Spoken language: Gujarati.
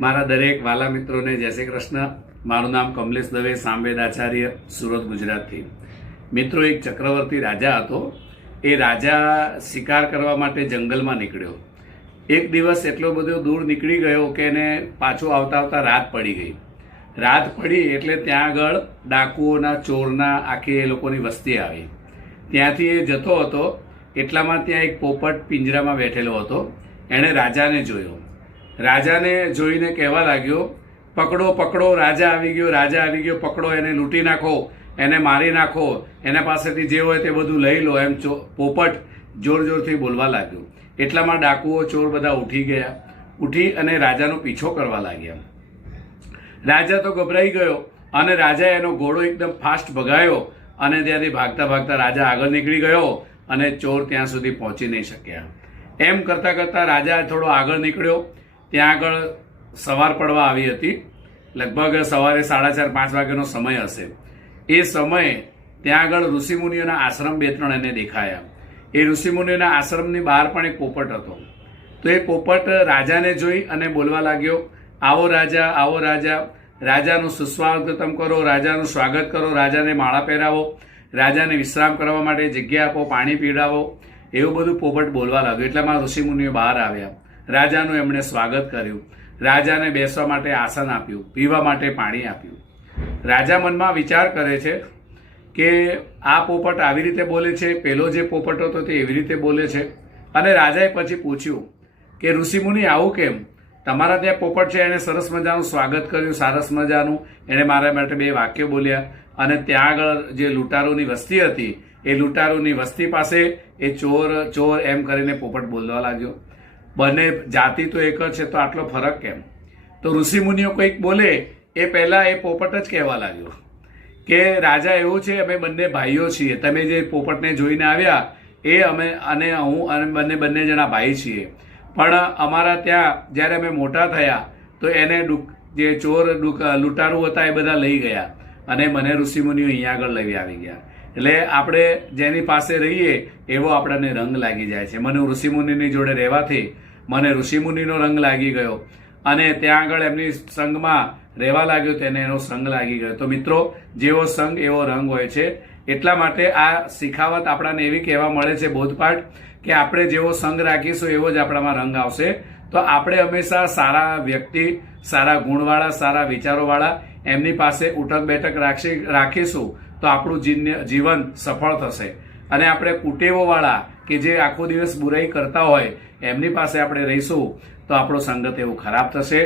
મારા દરેક વાલા મિત્રોને જય શ્રી કૃષ્ણ। મારું નામ કમલેશ દવે, સામવેદ આચાર્ય, સુરત, ગુજરાતથી। મિત્રો, એક ચક્રવર્તી રાજા હતો। એ રાજા શિકાર કરવા માટે જંગલમાં નીકળ્યો। એક દિવસ એટલો બધો દૂર નીકળી ગયો કે એને પાછું આવતા આવતા રાત પડી ગઈ। રાત પડી એટલે ત્યાં આગળ ડાકુઓના, ચોરના આખી એ લોકોની વસ્તી આવી। ત્યાંથી એ જતો હતો એટલામાં ત્યાં એક પોપટ પિંજરામાં બેઠેલો હતો। એણે રાજાને જોયો। રાજાને જોઈને કહેવા લાગ્યો, પકડો પકડો, રાજા આવી ગયો, રાજા આવી ગયો, પકડો, એને લૂંટી નાખો, એને મારી નાખો, એના પાસેથી જે હોય તે બધું લઈ લો, એમ પોપટ જોર જોરથી બોલવા લાગ્યો। એટલામાં ડાકુઓ, ચોર બધા ઉઠી ગયા। ઉઠી અને રાજાનો પીછો કરવા લાગ્યા। રાજા તો ગભરાઈ ગયો અને રાજાએ એનો ઘોડો એકદમ ફાસ્ટ ભગાયો અને ત્યાંથી ભાગતા ભાગતા રાજા આગળ નીકળી ગયો અને ચોર ત્યાં સુધી પહોંચી નહીં શક્યા। એમ કરતા કરતા રાજા થોડો આગળ નીકળ્યો। ત્યાં આગળ સવાર પડવા આવી હતી। લગભગ સવારે 4:30-5 વાગ્યાનો સમય હશે। એ સમયે ત્યાં આગળ ઋષિમુનિઓના આશ્રમ 2-3 એને દેખાયા। એ ઋષિમુનિઓના આશ્રમની બહાર પણ એક પોપટ હતો। તો એ પોપટ રાજાને જોઈ અને બોલવા લાગ્યો, આવો રાજા, આવો રાજા, રાજાનું સુસ્વાગતમ કરો, રાજાનું સ્વાગત કરો, રાજાને માળા પહેરાવો, રાજાને વિશ્રામ કરવા માટે જગ્યા આપો, પાણી પીવડાવો, એવું બધું પોપટ બોલવા લાગ્યો। એટલામાં ઋષિમુનિઓ બહાર આવ્યા। રાજાનું એમણે સ્વાગત કર્યું, રાજાને બેસવા માટે આસન આપ્યું, પીવા માટે પાણી આપ્યું। રાજા મનમાં વિચાર કરે છે કે આ પોપટ આવી રીતે બોલે છે, પેલો જે પોપટ હતો તે એવી રીતે બોલે છે। અને રાજાએ પછી પૂછ્યું કે ઋષિમુનિ, આવું કેમ? તમારા ત્યાં પોપટ છે, એને સરસ મજાનું સ્વાગત કર્યું, સરસ મજાનું એણે મારા માટે 2 વાક્યો બોલ્યા, અને ત્યાં આગળ જે લૂંટારૂની વસ્તી હતી એ લૂંટારૂની વસ્તી પાસે એ ચોર ચોર એમ કરીને પોપટ બોલવા લાગ્યો। બંને જાતિ તો એક જ છે, તો આટલો ફરક કેમ? તો ઋષિમુનિઓ કંઈક બોલે એ પહેલા એ પોપટ જ કહેવા લાગ્યો કે રાજા, એવું છે, અમે બંને ભાઈઓ છીએ। તમે જે પોપટને જોઈને આવ્યા એ અમે અને હું અને બંને જણા ભાઈ છીએ। પણ અમારા ત્યાં જ્યારે અમે મોટા થયા તો એને જે ચોર લૂંટારૂ હતા એ બધા લઈ ગયા અને મને ઋષિમુનિઓ અહીંયા આગળ લઈ આવી ગયા। એટલે આપણે જેની પાસે રહીએ એવો આપણને રંગ લાગી જાય છે। મને ઋષિમુનિની જોડે રહેવાથી મને ઋષિમુનિનો રંગ લાગી ગયો અને ત્યાં આગળ એમની સંગમાં રહેવા લાગ્યો, તેને એનો સંગ લાગી ગયો। તો મિત્રો, જેવો સંગ એવો રંગ હોય છે। એટલા માટે આ શિખાવત આપણને એવી કહેવા મળે છે, બોધપાઠ, કે આપણે જેવો સંગ રાખીશું એવો જ આપણામાં રંગ આવશે। તો આપણે હંમેશા સારા વ્યક્તિ, સારા ગુણવાળા, સારા વિચારોવાળા એમની પાસે ઉઠક બેઠક રાખીશું તો આપણું જીવન સફળ થશે। અને આપણે કુટેવોવાળા કે જે આખો દિવસ બુરાઈ કરતા હોય એમની પાસે આપણે રહીશું તો આપણો સંગત એવું ખરાબ થશે।